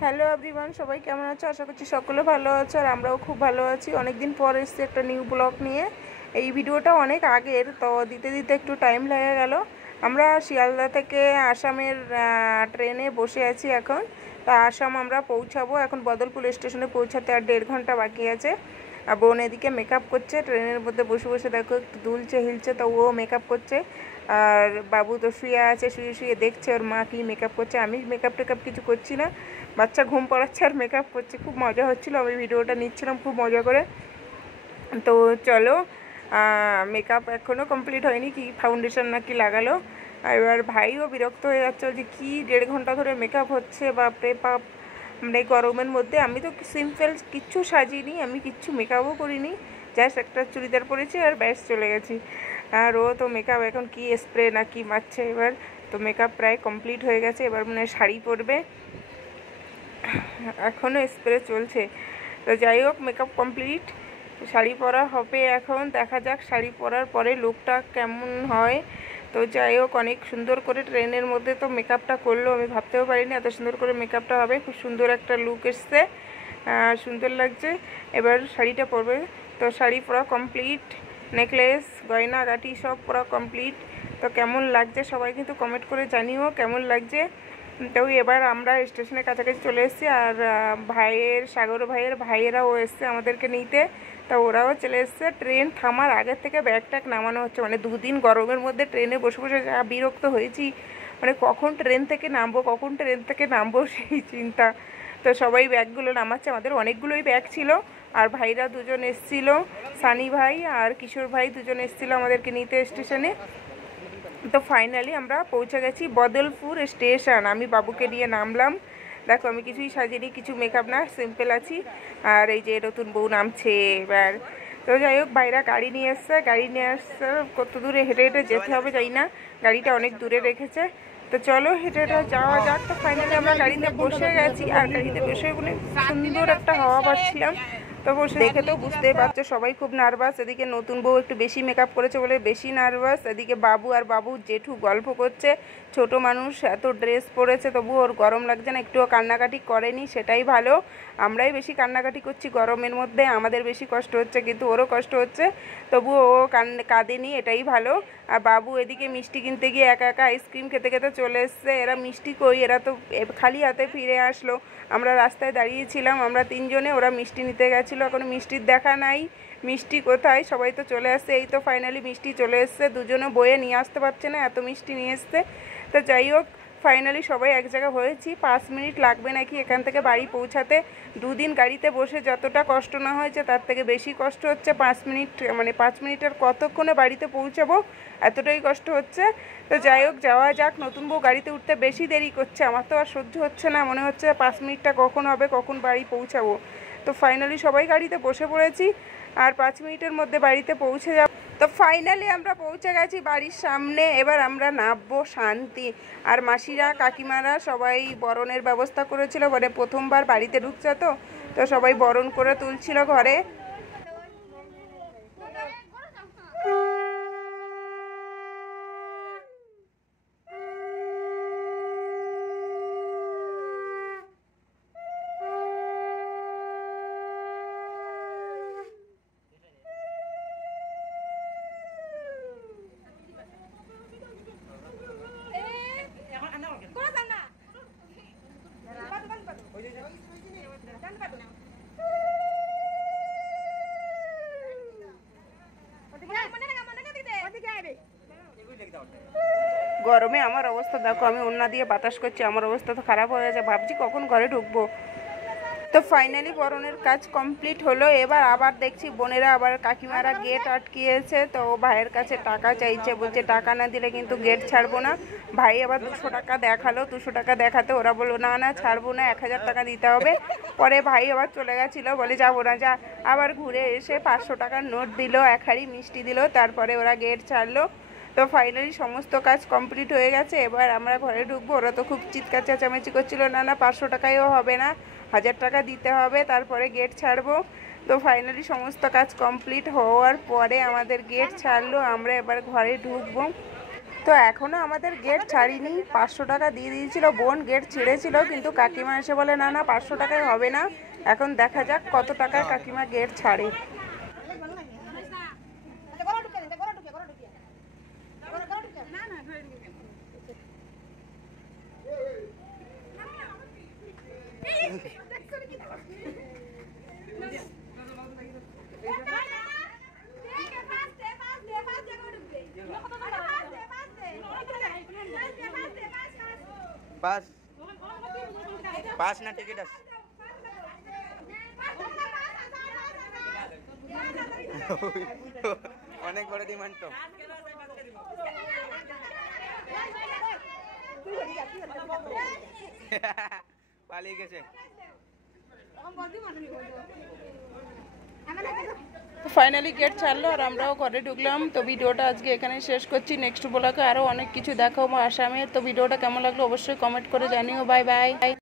Hello everyone, সবাই কেমন আছো? আশা করছি সকলে ভালো আছো আর আমরাও খুব ভালো আছি। অনেকদিন পর এসেছি একটা নিউ ব্লগ নিয়ে। এই ভিডিওটা অনেক আগের, তো দিতে দিতে একটু টাইম লেগে গেল। আমরা শিয়ালদা থেকে আসামের ট্রেনে বসে আছি এখন। তা আসাম আমরা পৌঁছাবো এখন। বদলপুর স্টেশনে পৌঁছাতে আর 1.5 ঘন্টা বাকি আছে। আর বোন এদিকে মেকআপ করছে, ট্রেনের মধ্যে বসে বসে দেখো একটু দুলছে হিলছে, তো ও মেকআপ করছে। আর বাবু তো শুয়ে আছে, শুয়ে শুয়ে দেখছে ওর মা কি মেকআপ করছে। আমি মেকআপ টেকআপ কিছু করছি না, বাচ্চা ঘুম পড়াচ্ছে আর মেকআপ করছে। খুব মজা হচ্ছিলো, আমি ভিডিওটা নিচ্ছিলাম খুব মজা করে। তো চলো, মেকআপ এখনও কমপ্লিট হয়নি, কি ফাউন্ডেশন নাকি লাগালো। এবার ভাইও বিরক্ত হয়ে যাচ্ছে যে কি 1.5 ঘন্টা ধরে মেকআপ হচ্ছে, বাপরে বাপ। মানে গরমের মধ্যে আমি তো সিম্পল কিচ্ছু সাজিনি, আমি কিচ্ছু মেকআপও করিনি, জাস্ট একটা চুড়িদার পরেছি আর ব্যাস চলে গেছি। আর ও তো মেকআপ এখন কি স্প্রে না কি মারছে। এবার তো মেকআপ প্রায় কমপ্লিট হয়ে গেছে, এবার মানে শাড়ি পরবে, এখনও স্প্রে চলছে। তো যাই হোক, মেকআপ কমপ্লিট, শাড়ি পরা হবে এখন। দেখা যাক শাড়ি পরার পরে লুকটা কেমন হয়। তো যাই হোক, অনেক সুন্দর করে ট্রেনের মধ্যে তো মেকআপটা করলো, আমি ভাবতেও পারিনি এত সুন্দর করে মেকআপটা হবে। খুব সুন্দর একটা লুক এসছে, সুন্দর লাগছে। এবার শাড়িটা পরবে, তো শাড়ি পরা কমপ্লিট, নেকলেস গয়না গাটি সব পরা কমপ্লিট। তো কেমন লাগছে সবাই কিন্তু কমেন্ট করে জানিও কেমন লাগছে। তো এবার আমরা স্টেশনের কাছাকাছি চলে এসেছি, আর সাগর ভাইয়ের ভাইয়েরাও এসছে আমাদেরকে নিতে। তা ওরাও চলে এসছে। ট্রেন থামার আগের থেকে ব্যাগ ট্যাগ নামানো হচ্ছে। মানে 2 দিন গরমের মধ্যে ট্রেনে বসে বসে যা বিরক্ত হয়েছি, মানে কখন ট্রেন থেকে নামবো সেই চিন্তা। তো সবাই ব্যাগগুলো নামাচ্ছে, আমাদের অনেকগুলোই ব্যাগ ছিল। আর ভাইরা 2জন এসেছিলো, সানি ভাই আর কিশোর ভাই 2জন এসেছিলো আমাদেরকে নিতে স্টেশনে। তো ফাইনালি আমরা পৌঁছে গেছি বদলপুর স্টেশন। আমি বাবুকে নিয়ে নামলাম। দেখো আমি কিছুই সাজিনি, কিছু মেকআপ না, সিম্পল আছি। আর এই যে নতুন বউ নামছে এবার। তো যাই হোক, বাইরা গাড়ি নিয়ে আসছে, কত দূরে হেঁটে হেঁটে যেতে হবে জানি না, গাড়িটা অনেক দূরে রেখেছে। তো চলো হেঁটে হেঁটে যাওয়া যাক। তো ফাইনালি আমরা গাড়িতে বসে গেছি, আর গাড়িতে বসে সুন্দর একটা হাওয়া পাচ্ছিলাম। তো বসে দেখে তো বুঝতেই পারছো সবাই খুব নার্ভাস। এদিকে নতুন বউ একটু বেশি মেকআপ করেছে বলে বেশি নার্ভাস। এদিকে বাবু আর বাবুর জেঠু গল্প করছে। ছোট মানুষ এত ড্রেস পরেছে, তবু ওর গরম লাগছে না, একটুও কান্নাকাটি করেনি, সেটাই ভালো। আমরাই বেশি কান্নাকাটি করছি গরমের মধ্যে, আমাদের বেশি কষ্ট হচ্ছে, কিন্তু ওরও কষ্ট হচ্ছে, তবুও ও কাঁদেনি, এটাই ভালো। আর বাবু এদিকে মিষ্টি কিনতে গিয়ে একা একা আইসক্রিম খেতে খেতে চলে এসছে। এরা মিষ্টি কই, এরা তো খালি হাতে ফিরে আসলো। আমরা রাস্তায় দাঁড়িয়েছিলাম, আমরা 3জনে, ওরা মিষ্টি নিতে গেছিলো, এখন মিষ্টির দেখা নাই। মিষ্টি কোথায়, সবাই তো চলে আসছে। এই তো ফাইনালি মিষ্টি চলে এসছে, 2জনে বয়ে নিয়ে আসতে পারছে না, এত মিষ্টি নিয়ে এসছে। তো যাই হোক, ফাইনালি সবাই এক জায়গায় হয়েছি। 5 মিনিট লাগবে নাকি এখান থেকে বাড়ি পৌঁছাতে। 2 দিন গাড়িতে বসে যতটা কষ্ট না হয়েছে তার থেকে বেশি কষ্ট হচ্ছে। 5 মিনিট, মানে 5 মিনিটের কতক্ষণে বাড়িতে পৌঁছাবো, এতটাই কষ্ট হচ্ছে। তো যাই হোক, যাওয়া যাক। নতুন বউ গাড়িতে উঠতে বেশি দেরি করছে, আমার তো আর সহ্য হচ্ছে না, মনে হচ্ছে 5 মিনিটটা কখন হবে, কখন বাড়ি পৌঁছাবো। তো ফাইনালি সবাই গাড়িতে বসে পড়েছি, আর 5 মিনিটের মধ্যে বাড়িতে পৌঁছে যাব। তো ফাইনালি আমরা পৌঁছে গেছি বাড়ির সামনে, এবার আমরা নামবো শান্তি। আর মাসিরা কাকিমারা সবাই বরণের ব্যবস্থা করেছিল, মানে প্রথমবার বাড়িতে ঢুকছে তো, তো সবাই বরণ করে তুলছিল ঘরে। গরমে আমার অবস্থা দেখো, আমি ওড়না দিয়ে বাতাস করছি, আমার অবস্থা তো খারাপ হয়ে গেছে, ভাবছি কখন ঘরে ঢুকবো। তো ফাইনালি বরণের কাজ কমপ্লিট হলো। এবার আবার দেখছি বোনেরা আবার কাকিমারা গেট আটকিয়েছে, তো ভাইয়ের কাছে টাকা চাইছে, বলছে টাকা না দিলে কিন্তু গেট ছাড়বো না। ভাই আবার 200 টাকা দেখালো, 200 টাকা দেখাতে ওরা বললো না না ছাড়বো না, 1000 টাকা দিতে হবে। পরে ভাই আবার চলে গেছিলো, বলে যাবো না যা। আবার ঘুরে এসে 500 টাকার নোট দিল, 1 হাঁড়ি মিষ্টি দিল, তারপরে ওরা গেট ছাড়লো। তো ফাইনালি সমস্ত কাজ কমপ্লিট হয়ে গেছে, এবার আমরা ঘরে ঢুকবো। ওরা তো খুব চিৎকার চেঁচামেচি করছিল, না না 500 টাকায়ও হবে না, 1000 টাকা দিতে হবে, তারপরে গেট ছাড়বো। তো ফাইনালি সমস্ত কাজ কমপ্লিট হওয়ার পরে আমাদের গেট ছাড়লো, আমরা এবার ঘরে ঢুকবো। তো এখনো আমাদের গেট ছাড়িনি, 500 টাকা দিয়ে দিয়েছিল বোন, গেট ছেড়েছিল কিন্তু কাকিমা এসে বলে না না 500 টাকায় হবে না। এখন দেখা যাক কত টাকায় কাকিমা গেট ছাড়ে। पास पास ना टिकट আছে অনেক বড় ডিমান্ড তো পালিয়ে গেছে। ফাইনালি গেট ছাড়লো আর আমরাও ঘরে ঢুকলাম। তো ভিডিওটা আজকে এখানে শেষ করছি, নেক্সট ব্লগে আরও অনেক কিছু দেখাবো আসামের। তো ভিডিওটা কেমন লাগলো অবশ্যই কমেন্ট করে জানিও। Bye bye.